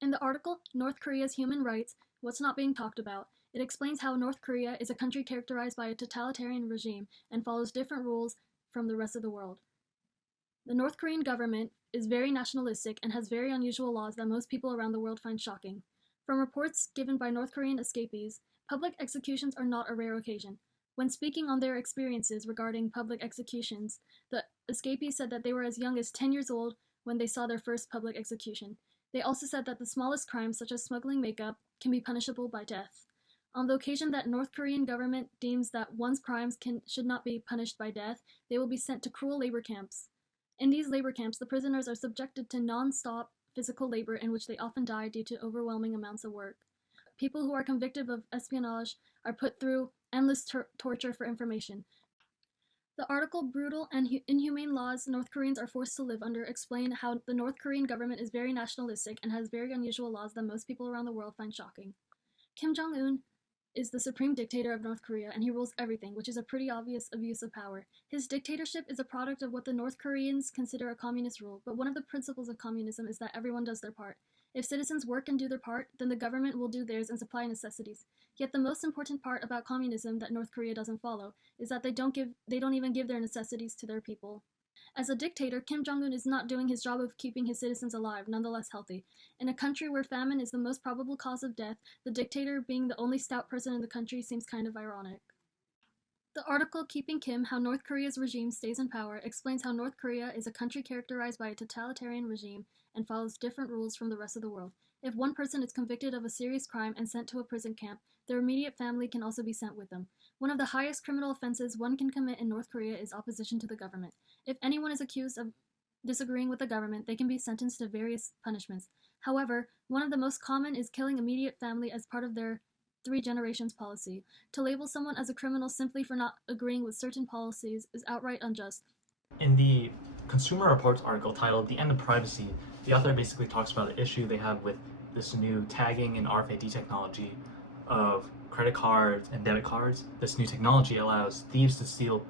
In the article, North Korea's Human Rights, What's Not Being Talked About, it explains how North Korea is a country characterized by a totalitarian regime and follows different rules from the rest of the world. The North Korean government is very nationalistic and has very unusual laws that most people around the world find shocking. From reports given by North Korean escapees, public executions are not a rare occasion. When speaking on their experiences regarding public executions, the escapees said that they were as young as 10 years old when they saw their first public execution. They also said that the smallest crimes, such as smuggling makeup, can be punishable by death. On the occasion that North Korean government deems that one's crimes should not be punished by death, they will be sent to cruel labor camps. In these labor camps, the prisoners are subjected to non-stop physical labor in which they often die due to overwhelming amounts of work. People who are convicted of espionage are put through endless torture for information. The article Brutal and Inhumane Laws North Koreans are Forced to Live Under explain how the North Korean government is very nationalistic and has very unusual laws that most people around the world find shocking. Kim Jong-un is the supreme dictator of North Korea, and he rules everything, which is a pretty obvious abuse of power. His dictatorship is a product of what the North Koreans consider a communist rule, but one of the principles of communism is that everyone does their part. If citizens work and do their part, then the government will do theirs and supply necessities. Yet the most important part about communism that North Korea doesn't follow is that they don't even give their necessities to their people. As a dictator, Kim Jong-un is not doing his job of keeping his citizens alive, nonetheless healthy. In a country where famine is the most probable cause of death, the dictator being the only stout person in the country seems kind of ironic. The article Keeping Kim, How North Korea's Regime Stays in Power explains how North Korea is a country characterized by a totalitarian regime and follows different rules from the rest of the world. If one person is convicted of a serious crime and sent to a prison camp, their immediate family can also be sent with them. One of the highest criminal offenses one can commit in North Korea is opposition to the government. If anyone is accused of disagreeing with the government, they can be sentenced to various punishments. However, one of the most common is killing immediate family as part of their 3 generations policy. To label someone as a criminal simply for not agreeing with certain policies is outright unjust. In the Consumer Reports article titled The End of Privacy, the author basically talks about the issue they have with this new tagging and RFID technology of credit cards and debit cards. This new technology allows thieves to steal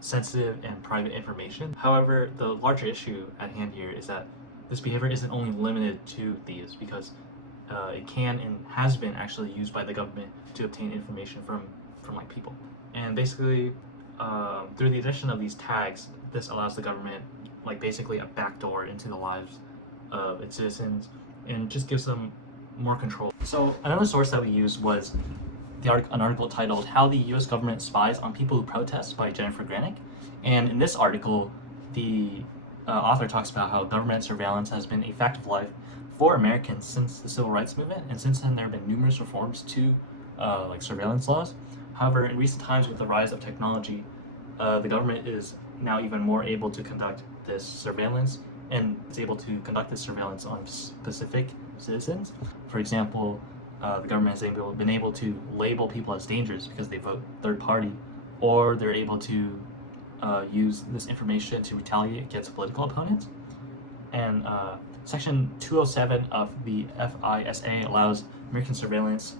sensitive and private information. However, the larger issue at hand here is that this behavior isn't only limited to thieves, because it can and has been actually used by the government to obtain information from like people. And basically, through the addition of these tags, this allows the government basically a backdoor into the lives of its citizens and just gives them more control. So another source that we used was an article titled How the US Government Spies on People Who Protest by Jennifer Granick. And in this article, the author talks about how government surveillance has been a fact of life for Americans since the Civil Rights Movement, and since then there have been numerous reforms to surveillance laws. However, in recent times with the rise of technology, the government is now even more able to conduct this surveillance, and is able to conduct this surveillance on specific citizens. For example, the government has been able to label people as dangerous because they vote third party, or they're able to use this information to retaliate against political opponents. And Section 207 of the FISA allows American surveillance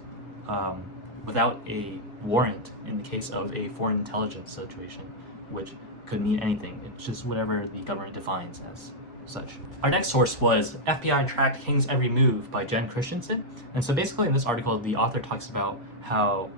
without a warrant in the case of a foreign intelligence situation, which could mean anything. It's just whatever the government defines as such. Our next source was FBI Tracked King's Every Move by Jen Christensen. And so basically in this article, the author talks about how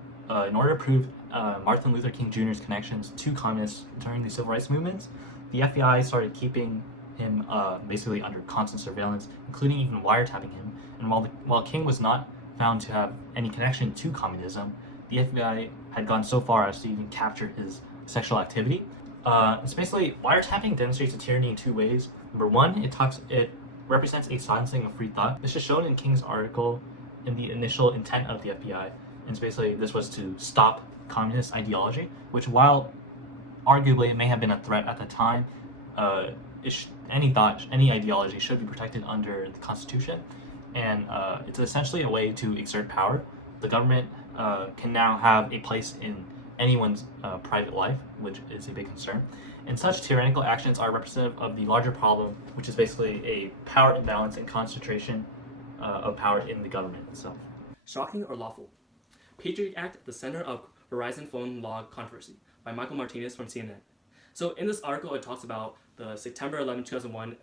in order to prove Martin Luther King Jr.'s connections to communists during the civil rights movements, the FBI started keeping him basically under constant surveillance, including even wiretapping him. And while King was not found to have any connection to communism, the FBI had gone so far as to even capture his sexual activity. It's basically, wiretapping demonstrates a tyranny in 2 ways. Number one, it represents a silencing of free thought. This is shown in King's article in the initial intent of the FBI. And it's basically, this was to stop communist ideology, which, while arguably it may have been a threat at the time, any thought, any ideology should be protected under the Constitution. And it's essentially a way to exert power. The government can now have a place in anyone's private life, which is a big concern. And such tyrannical actions are representative of the larger problem, which is basically a power imbalance and concentration of power in the government itself. Shocking or lawful? Patriot Act at the center of Verizon phone law controversy by Michael Martinez from CNN. So in this article, it talks about the September 11, 2001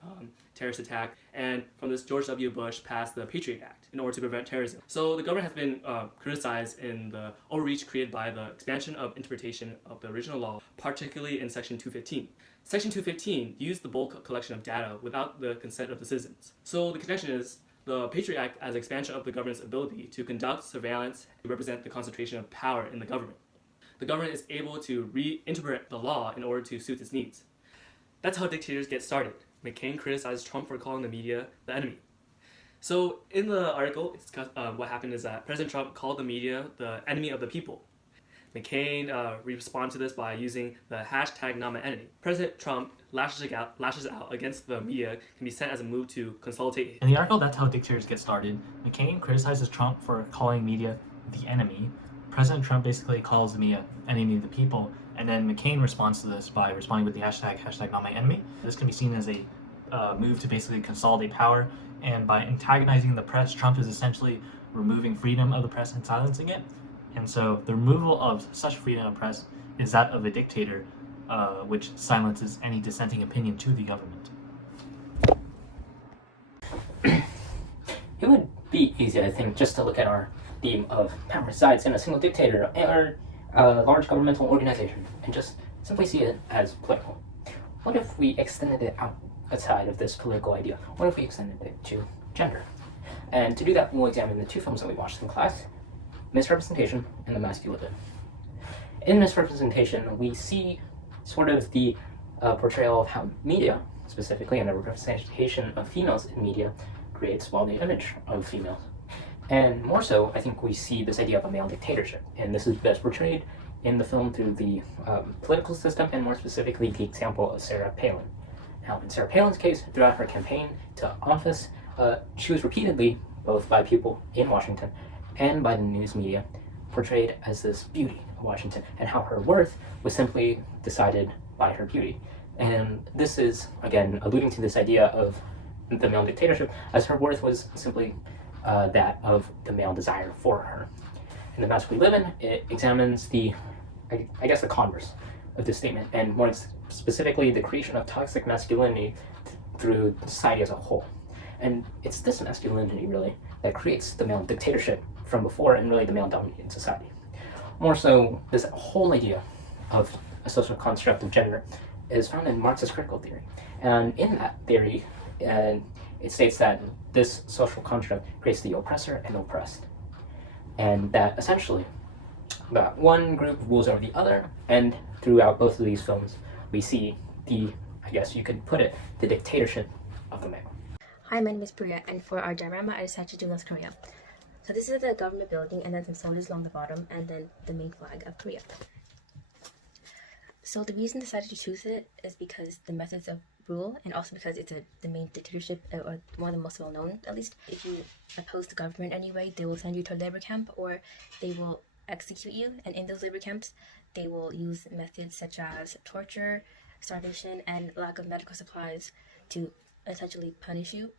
terrorist attack, and from this George W. Bush passed the Patriot Act in order to prevent terrorism. So the government has been criticized in the overreach created by the expansion of interpretation of the original law, particularly in Section 215. Section 215 used the bulk collection of data without the consent of the citizens. So the connection is the Patriot Act as expansion of the government's ability to conduct surveillance to represent the concentration of power in the government. The government is able to reinterpret the law in order to suit its needs. That's how dictators get started. McCain criticized Trump for calling the media the enemy. So in the article, it's discussed, what happened is that President Trump called the media the enemy of the people. McCain responded to this by using the hashtag not my enemy. President Trump lashes out against the media can be sent as a move to consolidate. In the article, that's how dictators get started. McCain criticizes Trump for calling media the enemy. President Trump basically calls the media enemy of the people, and then McCain responds to this by responding with the hashtag not my enemy. This can be seen as a move to basically consolidate power, and by antagonizing the press, Trump is essentially removing freedom of the press and silencing it. And so the removal of such freedom of press is that of a dictator, which silences any dissenting opinion to the government. It would be easy, I think, just to look at our theme of power resides in a single dictator or a large governmental organization and just simply see it as political. What if we extended it outside of this political idea? What if we extended it to gender? And to do that, we'll examine the two films that we watched in class, Misrepresentation and The Mask You Live In. In Misrepresentation, we see sort of the portrayal of how media, specifically, and the representation of females in media, creates the image of females. And more so, I think we see this idea of a male dictatorship, and this is best portrayed in the film through the political system, and more specifically, the example of Sarah Palin. Now, in Sarah Palin's case, throughout her campaign to office, she was repeatedly, both by people in Washington and by the news media, portrayed as this beauty of Washington, and how her worth was simply decided by her beauty. And this is, again, alluding to this idea of the male dictatorship, as her worth was simply that of the male desire for her. In The Mask We Live In, it examines the converse of this statement, and more specifically, the creation of toxic masculinity through society as a whole. And it's this masculinity, really, that creates the male dictatorship from before, and really the male-dominated society. More so, this whole idea of a social construct of gender is found in Marxist critical theory. And in that theory, it states that this social construct creates the oppressor and oppressed. And that essentially, that one group rules over the other, and throughout both of these films, we see the, I guess you could put it, the dictatorship of the male. Hi, my name is Priya, and for our diorama, I decided to do North Korea. So this is the government building, and then some soldiers along the bottom, and then the main flag of Korea. So the reason I decided to choose it is because the methods of rule, and also because it's the main dictatorship, or one of the most well-known, at least. If you oppose the government anyway, they will send you to a labor camp, or they will execute you, and in those labor camps, they will use methods such as torture, starvation, and lack of medical supplies to essentially punish you.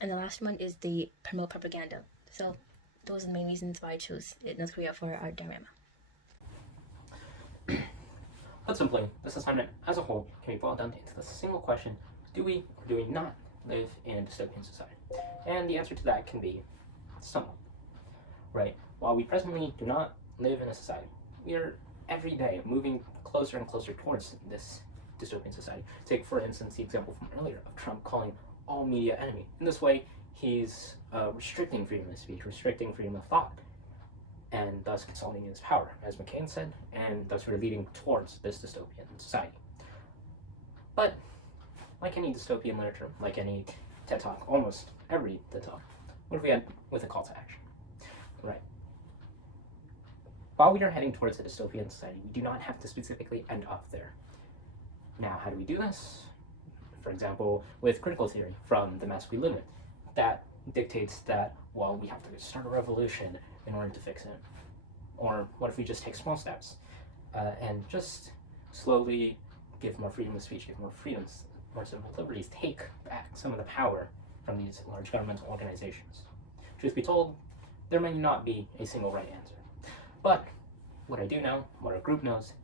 And the last one is they promote propaganda. So those are the main reasons why I chose North Korea for our diorama. Put simply, this assignment as a whole can be boiled down into the single question: do we or do we not live in a dystopian society? And the answer to that can be somewhat. Right? While we presently do not live in a society, we are every day moving closer and closer towards this dystopian society. Take, for instance, the example from earlier of Trump calling all media enemy. In this way, he's restricting freedom of speech, restricting freedom of thought, and thus consolidating his power, as McCain said, and thus we're leading towards this dystopian society. But, like any dystopian literature, like any TED Talk, almost every TED Talk, what if we had with a call to action? Right. While we are heading towards a dystopian society, we do not have to specifically end up there. Now, how do we do this? For example, with critical theory from The Mask We Live In, that dictates that, well, we have to start a revolution in order to fix it. Or what if we just take small steps and just slowly give more freedom of speech, give more freedoms, more civil liberties, take back some of the power from these large governmental organizations? Truth be told, there may not be a single right answer. But what I do know, what our group knows,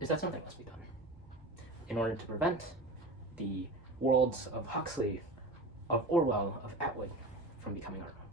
is that something must be done. in order to prevent the worlds of Huxley, of Orwell, of Atwood from becoming our own.